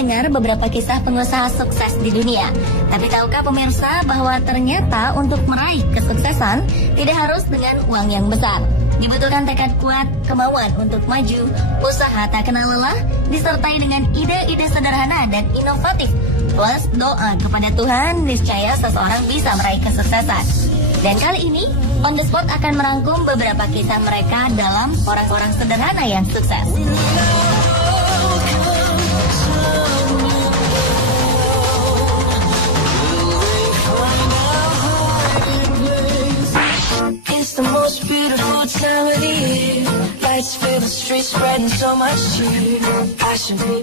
mendengar beberapa kisah pengusaha sukses di dunia. Tapi tahukah pemirsa bahwa ternyata untuk meraih kesuksesan tidak harus dengan uang yang besar. Dibutuhkan tekad kuat, kemauan untuk maju, usaha tak kenal lelah, disertai dengan ide-ide sederhana dan inovatif. Plus doa kepada Tuhan, niscaya seseorang bisa meraih kesuksesan. Dan kali ini, On The Spot akan merangkum beberapa kisah mereka dalam orang-orang sederhana yang sukses. It's the most beautiful time of the year. Lights fill the streets, spreading so much cheer.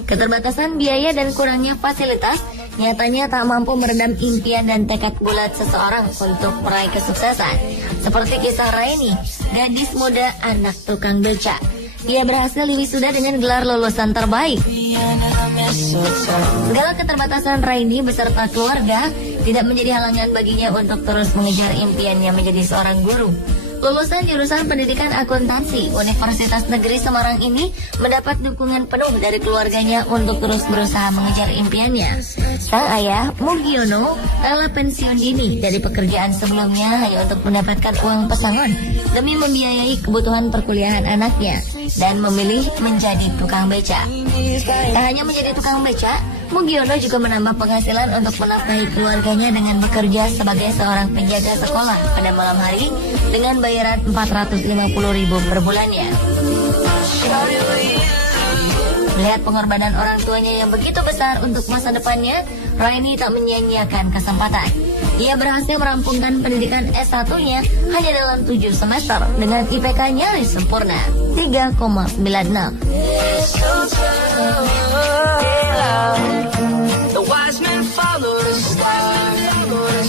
Keterbatasan biaya dan kurangnya fasilitas nyatanya tak mampu meredam impian dan tekad bulat seseorang untuk meraih kesuksesan. Seperti kisah Raini, gadis muda anak tukang beca. Ia berhasil wisuda dengan gelar lulusan terbaik. Segala keterbatasan Raini beserta keluarga tidak menjadi halangan baginya untuk terus mengejar impiannya menjadi seorang guru. Lulusan jurusan pendidikan akuntansi Universitas Negeri Semarang ini mendapat dukungan penuh dari keluarganya untuk terus berusaha mengejar impiannya. Sang ayah, Mugiono, rela pensiun dini dari pekerjaan sebelumnya hanya untuk mendapatkan uang pesangon demi membiayai kebutuhan perkuliahan anaknya dan memilih menjadi tukang beca. Tak hanya menjadi tukang beca, Mugiono juga menambah penghasilan untuk menafkahi keluarganya dengan bekerja sebagai seorang penjaga sekolah pada malam hari dengan bayaran 450.000 per bulannya. Melihat pengorbanan orang tuanya yang begitu besar untuk masa depannya, Raini tak menyia-nyiakan kesempatan. Ia berhasil merampungkan pendidikan S1-nya hanya dalam 7 semester dengan IPK nyaris sempurna, 3,96. The wise men follow the star,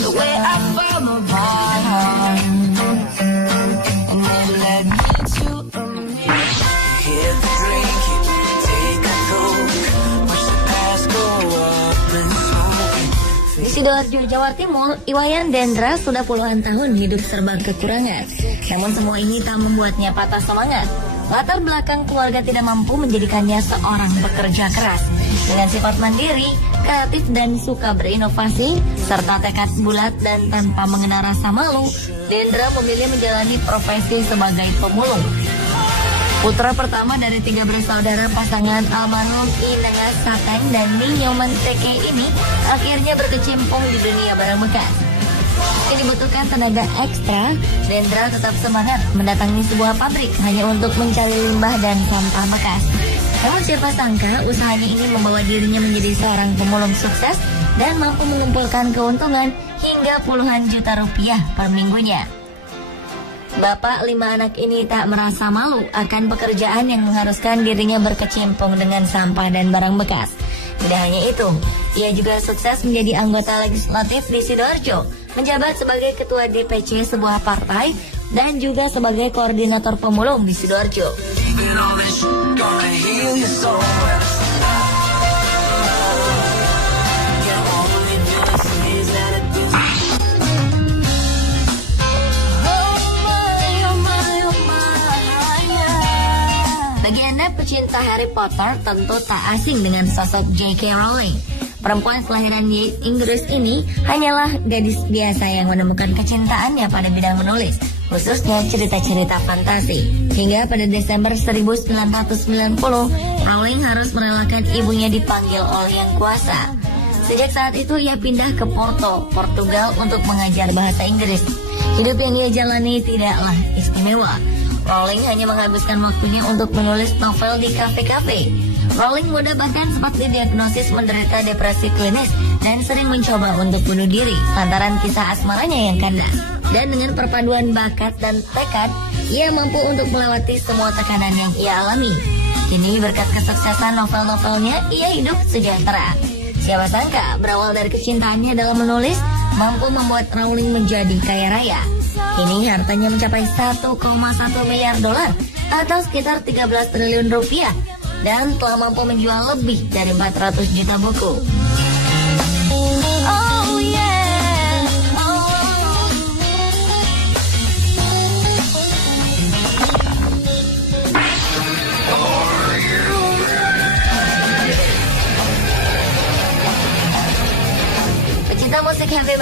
the way I follow my heart, and they led me to a hit the drink, take a look, watch the past go up and smoke. Di Sidoarjo, Jawa Timur, Iwayan Dendra sudah puluhan tahun hidup serba kekurangan. Namun semua ini tak membuatnya patah semangat. Latar belakang keluarga tidak mampu menjadikannya seorang pekerja keras. Dengan sifat mandiri, kreatif dan suka berinovasi, serta tekad bulat dan tanpa mengenal rasa malu, Dendra memilih menjalani profesi sebagai pemulung. Putra pertama dari 3 bersaudara pasangan almarhum Inengas Sateng dan Ninyoman Teke ini akhirnya berkecimpung di dunia barang bekas. Meski dibutuhkan tenaga ekstra, Dendra tetap semangat mendatangi sebuah pabrik hanya untuk mencari limbah dan sampah bekas. Namun siapa sangka usahanya ini membawa dirinya menjadi seorang pemulung sukses dan mampu mengumpulkan keuntungan hingga puluhan juta rupiah per minggunya. Bapak 5 anak ini tak merasa malu akan pekerjaan yang mengharuskan dirinya berkecimpung dengan sampah dan barang bekas. Tidak hanya itu, ia juga sukses menjadi anggota legislatif di Sidoarjo, menjabat sebagai ketua DPC sebuah partai dan juga sebagai koordinator pemulung di Sidoarjo. Bagi Anda pecinta Harry Potter tentu tak asing dengan sosok J.K. Rowling. Perempuan kelahiran Inggris ini hanyalah gadis biasa yang menemukan kecintaannya pada bidang menulis, khususnya cerita-cerita fantasi. Hingga pada Desember 1990, Rowling harus merelakan ibunya dipanggil oleh Yang Kuasa. Sejak saat itu ia pindah ke Porto, Portugal untuk mengajar bahasa Inggris. Hidup yang ia jalani tidaklah istimewa. Rowling hanya menghabiskan waktunya untuk menulis novel di kafe-kafe. Rowling muda bahkan sempat didiagnosis menderita depresi klinis dan sering mencoba untuk bunuh diri lantaran kisah asmaranya yang kandas. Dan dengan perpaduan bakat dan tekad, ia mampu untuk melewati semua tekanan yang ia alami. Kini berkat kesuksesan novel-novelnya, ia hidup sejahtera. Siapa sangka berawal dari kecintaannya dalam menulis, mampu membuat Rowling menjadi kaya raya. Kini hartanya mencapai 1,1 miliar dolar atau sekitar 13 triliun rupiah dan telah mampu menjual lebih dari 400 juta buku. Oh yeah, oh.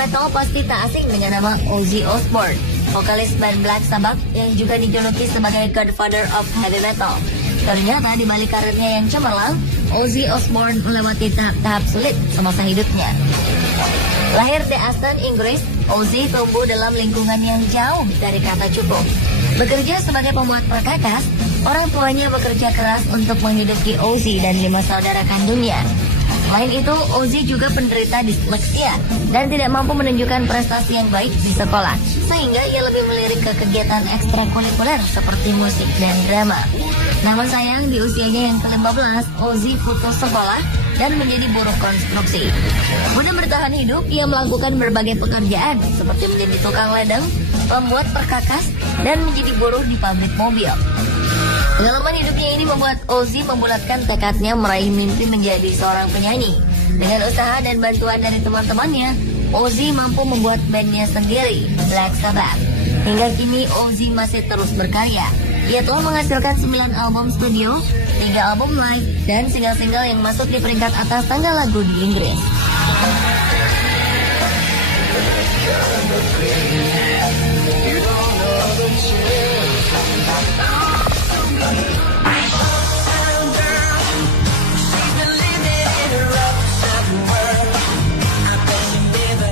metal pasti tak asing dengan nama Ozzy Osbourne, vokalis band Black Sabbath yang juga dijuluki sebagai Godfather of Heavy Metal. Ternyata di balik karirnya yang cemerlang, Ozzy Osbourne melewati tahap sulit semasa hidupnya. Lahir di Aston, Inggris, Ozzy tumbuh dalam lingkungan yang jauh dari kata cukup. Bekerja sebagai pembuat perkakas, orang tuanya bekerja keras untuk menghidupi Ozzy dan 5 saudara kandungnya. Selain itu, Ozzy juga penderita disleksia dan tidak mampu menunjukkan prestasi yang baik di sekolah, sehingga ia lebih melirik ke kegiatan ekstrakurikuler seperti musik dan drama. Namun sayang, di usianya yang ke-15, Ozzy putus sekolah dan menjadi buruh konstruksi. Guna bertahan hidup, ia melakukan berbagai pekerjaan seperti menjadi tukang ladang, pembuat perkakas, dan menjadi buruh di pabrik mobil. Pengalaman hidupnya ini membuat Ozzy membulatkan tekadnya meraih mimpi menjadi seorang penyanyi. Dengan usaha dan bantuan dari teman-temannya, Ozzy mampu membuat bandnya sendiri, Black Sabbath. Hingga kini Ozzy masih terus berkarya. Ia telah menghasilkan 9 album studio, 3 album live, dan single-single yang masuk di peringkat atas tangga lagu di Inggris.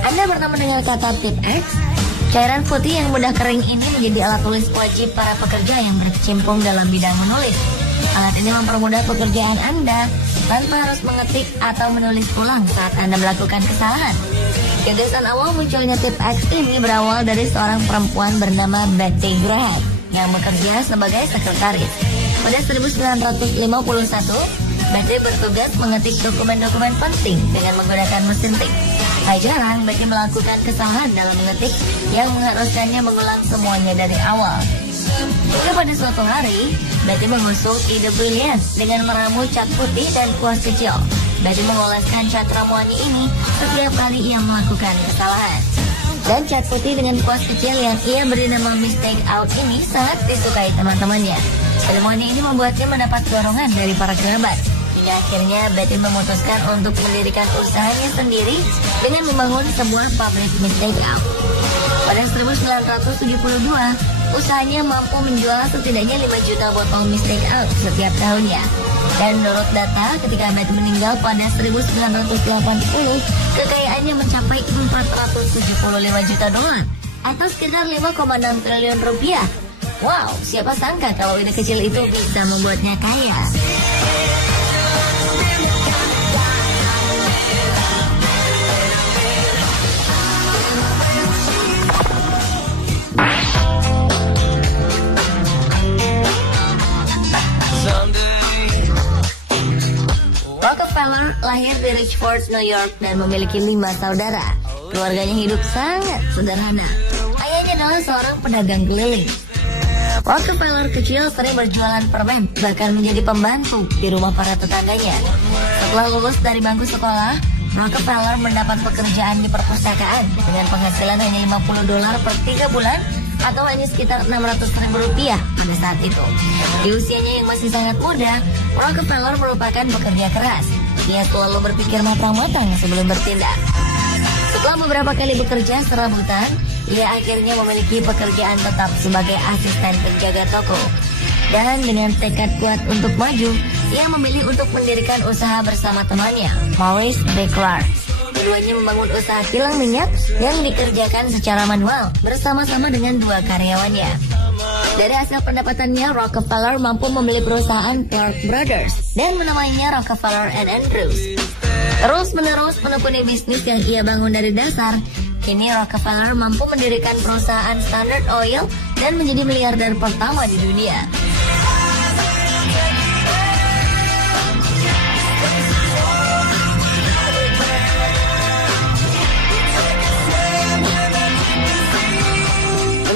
Anda pernah mendengar kata tip X? Cairan putih yang mudah kering ini menjadi alat tulis wajib para pekerja yang berkecimpung dalam bidang menulis. Alat ini mempermudah pekerjaan Anda tanpa harus mengetik atau menulis ulang saat Anda melakukan kesalahan. Gagasan awal munculnya tip X ini berawal dari seorang perempuan bernama Betty Graham yang bekerja sebagai sekretaris. Pada 1951, Betty bertugas mengetik dokumen-dokumen penting dengan menggunakan mesin tik. Tak jarang Betty melakukan kesalahan dalam mengetik yang mengharuskannya mengulang semuanya dari awal. Hingga pada suatu hari, Betty mengusung ide brilian dengan meramu cat putih dan kuas kecil. Betty mengoleskan cat ramuannya ini setiap kali ia melakukan kesalahan. Dan cat putih dengan kuas kecil yang ia beri nama Mistake Out ini sangat disukai teman-temannya. Penemuannya ini membuatnya mendapat dorongan dari para kerabat. Hingga akhirnya Betty memutuskan untuk mendirikan usahanya sendiri dengan membangun sebuah pabrik Mistake Out. Pada 1972, usahanya mampu menjual setidaknya 5 juta botol Mistake Out setiap tahunnya. Dan menurut data, ketika Betty meninggal pada 1980, kekayaannya mencapai 475 juta dolar atau sekitar 5,6 triliun rupiah. Wow, siapa sangka kalau ide kecil itu bisa membuatnya kaya. Rockefeller lahir di Richford, New York dan memiliki 5 saudara. Keluarganya hidup sangat sederhana. Ayahnya adalah seorang pedagang keliling. Rockefeller kecil sering berjualan permen, bahkan menjadi pembantu di rumah para tetangganya. Setelah lulus dari bangku sekolah, Rockefeller mendapat pekerjaan di perpustakaan dengan penghasilan hanya $50 per 3 bulan atau hanya sekitar Rp600.000 pada saat itu. Di usianya yang masih sangat muda, Rockefeller merupakan pekerja keras. Ia selalu berpikir matang-matang sebelum bertindak. Setelah beberapa kali bekerja serabutan, ia akhirnya memiliki pekerjaan tetap sebagai asisten penjaga toko. Dan dengan tekad kuat untuk maju, ia memilih untuk mendirikan usaha bersama temannya, Maurice B. Clark. Keduanya membangun usaha kilang minyak yang dikerjakan secara manual bersama-sama dengan 2 karyawannya. Dari hasil pendapatannya, Rockefeller mampu membeli perusahaan Clark Brothers dan menamainya Rockefeller and Andrews. Terus-menerus menekuni bisnis yang ia bangun dari dasar, kini Rockefeller mampu mendirikan perusahaan Standard Oil dan menjadi miliarder pertama di dunia.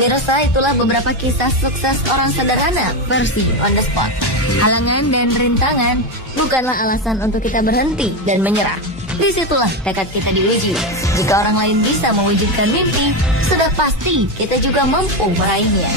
Pemirsa, itulah beberapa kisah sukses orang sederhana versi on the spot. Halangan dan rintangan bukanlah alasan untuk kita berhenti dan menyerah. Disitulah tekad kita diuji. Jika orang lain bisa mewujudkan mimpi, sudah pasti kita juga mampu meraihnya.